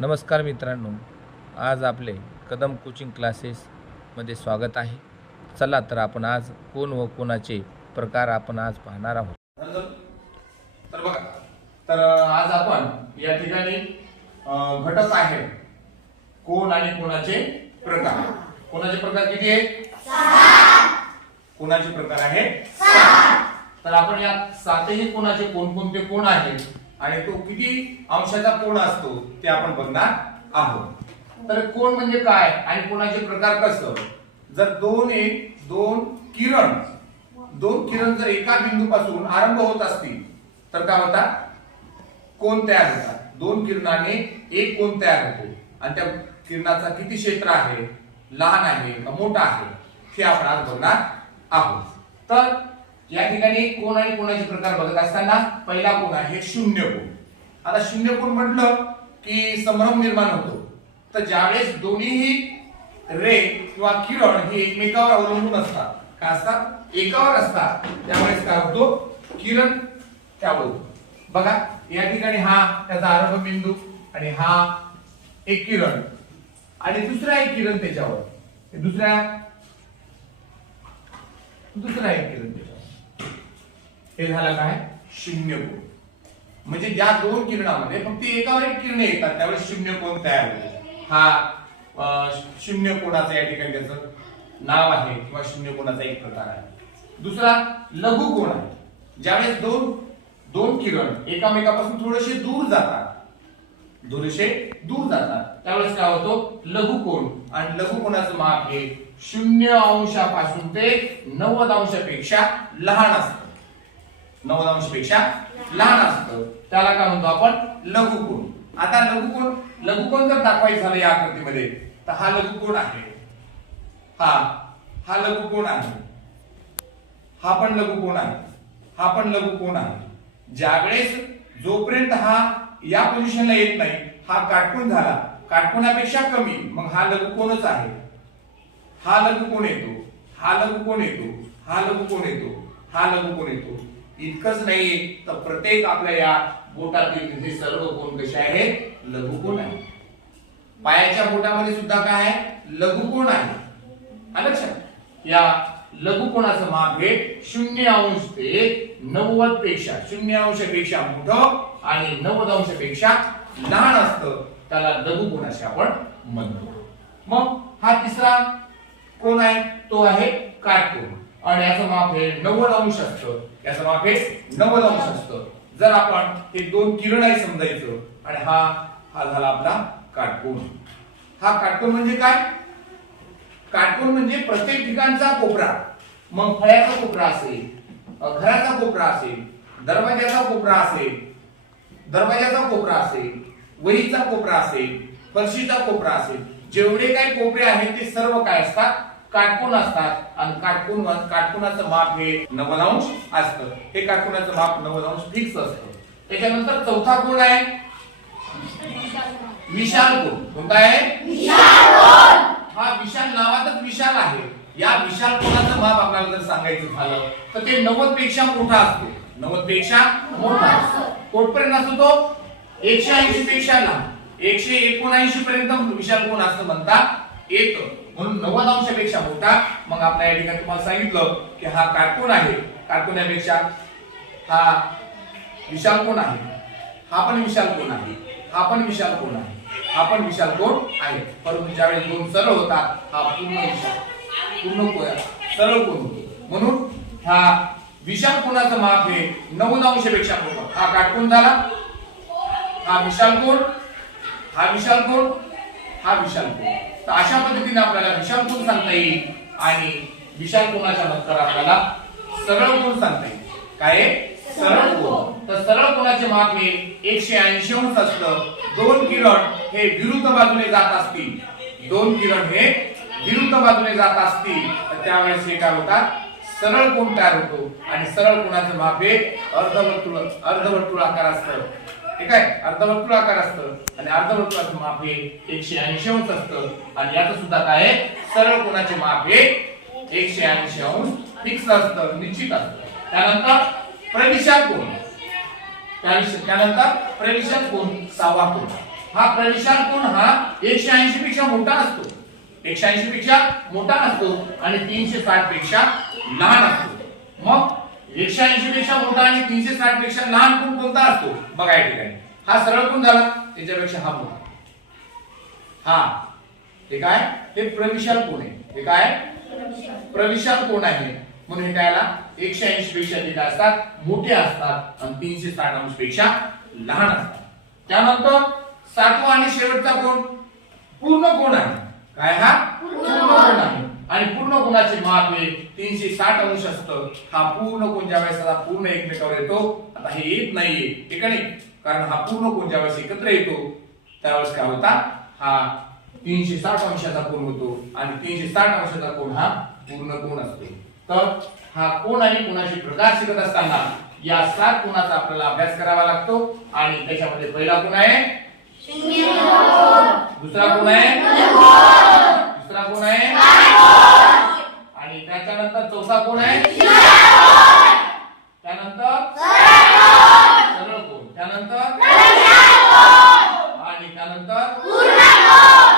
नमस्कार मित्रांनो आज आपले कदम कोचिंग क्लासेसमध्ये स्वागत आहे. चला तर आपण आज कोण व कोणाचे प्रकार आपण आज पाहणार आहोत. तर बघा तर आज आपण या ठिकाणी घटक आहे कोण आणि कोणाचे प्रकार. कोणाचे प्रकार किती आहे कोणाचे प्रकार आहे तर आपण या सातही कोणाचे कोणकोणते कोण आहेत? आणि तो किती अंशाचा कोण असतो ते आपण बघणार आहोत. तर कोण म्हणजे काय आणि कोणाचे प्रकार कसं? जर दोन एक दोन किरण दोन किरण जर एका बिंदूपासून आरंभ होत असतील तर काय होतात? कोण तयार होतात? दोन किरणाने एक कोण तयार होतो? आणि त्या किरणाचा किती क्षेत्र आहे? लहान आहे का मोठा आहे? हे आपण आज बघणार आहोत. तर या ठिकाणी कोण आणि कोणाचे प्रकार बघत असताना पहिला कोण आहे? शून्य कोण. आता शून्य कोण म्हटलं की संभ्रम निर्माण होतो. तर ज्यावेळेस दोन्हीही रे किंवा किरण हे एकमेकावर अवलंबून असतात. काय असतात? एकावर असतात. त्यावेळेस काय होतो? किरण त्यावर बघा या ठिकाणी हा त्याचा आरंभ बिंदू आणि हा एक किरण. आणि दुसरा एक किरण त्याच्यावर. दुसऱ्या दुसरा एक किरण त्याच्यावर. हे झालं काय? शून्य कोण म्हणजे ज्या दोन किरणामध्ये फक्त एकावर एक किरणे येतात त्यावेळेस शून्य कोण तयार होतो. हा शून्य कोणाचा या ठिकाणी त्याचं नाव आहे किंवा शून्य कोणाचा एक प्रकार आहे. दुसरा लघु कोण आहे. ज्यावेळेस दोन दोन किरण एकामेकापासून थोडेसे दूर जातात थोडेसे दूर जातात त्यावेळेस काय होतो? लघु कोण आणि लघु कोणाचं माप हे शून्य अंशापासून ते नव्वद अंशापेक्षा लहान असतं. नवदांशपेक्षा लहान असतं. त्याला काय म्हणतो आपण? लघुकोण आता लघुकोण लघुकोण जर दाखवायचं झालं या आकृतीमध्ये तर हा लघुकोण आहे. हा हा लघुकोण आहे. हा पण लघुकोण आहे. हा पण लघुकोण आहे. ज्यावेळेस जोपर्यंत हा या पोझिशनला येत नाही हा काटकोण झाला. काटकोणापेक्षा कमी मग हा लघुकोणच आहे. हा लघुकोण येतो. हा लघुकोण येतो. हा लघुकोण येतो. हा लघुकोण येतो. इतकंच नाही तर प्रत्येक आपल्या या बोटातील हे सर्व कोण कसे आहेत लघुकोण आहे. पायाच्या बोटामध्ये सुद्धा काय आहे? लघुकोण आहे? आलं लक्षात. या लघुकोणाचं माप हे शून्य अंश ते नव्वदपेक्षा शून्य अंशपेक्षा मोठं आणि नव्वद अंशपेक्षा लहान असतं. त्याला लघुकोण असे आपण म्हणतो. मग हा तिसरा कोण आहे? तो आहे काटकोण आणि याचं माप हे नव्वद अंश असतं. याचं माप हे नव्वद अंश असतं. जर आपण हे दोन किरण आहे समजायचं आणि हा हा झाला आपला काटकोण हा काटकोण म्हणजे काय? काटकोण म्हणजे प्रत्येक ठिकाणचा कोपरा. मग फळ्याचा कोपरा असेल घराचा कोपरा असेल दरवाज्याचा कोपरा असेल दरवाज्याचा कोपरा असेल वहीचा कोपरा असेल फरशीचा कोपरा असेल. जेवढे काही कोपरे आहेत ते सर्व काय असतात? काटकोण असतात आणि काटकोण काटकोणाचं माप हे नवनांश असतं. हे काटकोणाचं माप नव्वद फिक्स असतं. त्याच्यानंतर चौथा कोण आहे? विशाल कोण? कोणता आहे? हा विशाल नावातच विशाल आहे. या विशाल कोणाचं माप आपल्याला जर सांगायचं झालं तर ते नव्वदपेक्षा मोठा असतो. नव्वदपेक्षा मोठा कुठपर्यंत असतो तो? एकशे ऐंशी पेक्षा लहान एकशे एकोणऐंशी पर्यंत विशाल कोण असं म्हणता? येतं. म्हणून नव्वद अंशापेक्षा मोठा. मग आपल्या या ठिकाणी तुम्हाला सांगितलं की हा काटकोण आहे. काटकोण्यापेक्षा हा विशाल कोण आहे? हा पण विशाल कोण आहे? हा पण विशाल कोण आहे? हा पण विशाल कोण आहे? परंतु ज्यावेळेस दोन सरळ होता हा पूर्ण विशाल पूर्ण सरळ कोण होतो? म्हणून हा विशाल कोणाचं माप हे नव्वद अंशपेक्षा मोठं. हा काटकोण झाला. हा विशाल कोण? हा विशाल कोण? हा विशाल कोण? तर अशा पद्धतीने आपल्याला विशाल कोण सांगता येईल? आणि विशाल कोणाच्या नंतर आपल्याला सरळ कोण सांगता येईल? काय? सरळ कोण. तर सरळ कोणाचे माप हे एकशे ऐंशी अंश असतं. दोन किरण हे विरुद्ध बाजूने जात असतील. दोन किरण हे विरुद्ध बाजूने जात असतील. तर त्यावेळेस हे काय होतात? सरळ कोण तयार होतो? आणि सरळ कोणाचं माप हे अर्धवर्तुळ अर्धवर्तुळाकार असतं. ठीक आहे? अर्धवर्तुळाकार असतं आणि अर्धवर्तुळाचं माप हे एकशे ऐंशी अंश असतं. आणि याचं सुद्धा काय आहे? सरळ कोणाचे माप हे एकशे ऐंशी अंश फिक्स असतं निश्चित असतं. त्यानंतर प्रविशाल कोण त्यानंतर प्रविशाल कोण सावा कोण हा प्रविशाल कोण हा एकशे ऐंशी पेक्षा मोठा असतो. एकशे ऐंशी पेक्षा मोठा असतो आणि तीनशे साठपेक्षा लहान असतो. मग एकशे ऐंशी पेक्षा मोठा आणि तीनशे साठपेक्षा लहान कोण कोणता असतो? बघा या ठिकाणी. हा सरळ कोण झाला? त्याच्यापेक्षा हा मोठा. हा. ते काय? ते प्रविशाल कोण आहे? ते काय? प्रविशाल कोण आहे? म्हणून हे कायला एकशे ऐंशी पेक्षा ते काय असतात मोठे असतात आणि तीनशे साठ अंशपेक्षा लहान असतात. त्यानंतर सातवा आणि शेवटचा कोण? पूर्ण कोण आहे? काय हा? पूर्ण कोण आहे? आणि पूर्ण कोणाचे माप हे तीनशे साठ अंश असतं. हा पूर्ण कोण ज्या वेळेस आता पूर्ण एकमेकावर येतो. आता हे येत नाहीये. हे का नाही? कारण हा पूर्ण कोण ज्या वेळेस एकत्र येतो. त्यावेळेस काय होता? हा तीनशे साठ अंशाचा कोण होतो आणि तीनशे साठ अंशाचा कोण हा पूर्ण कोण असतो. तर हा कोण आणि कोणाचे प्रकार शिकत असताना या सात कोणाचा आपल्याला अभ्यास करावा लागतो. आणि त्याच्यामध्ये पहिला कोण आहे? दुसरा कोण आहे? तिसरा कोण आहे? आणि त्याच्यानंतर चौथा कोण आहे? त्यानंतर?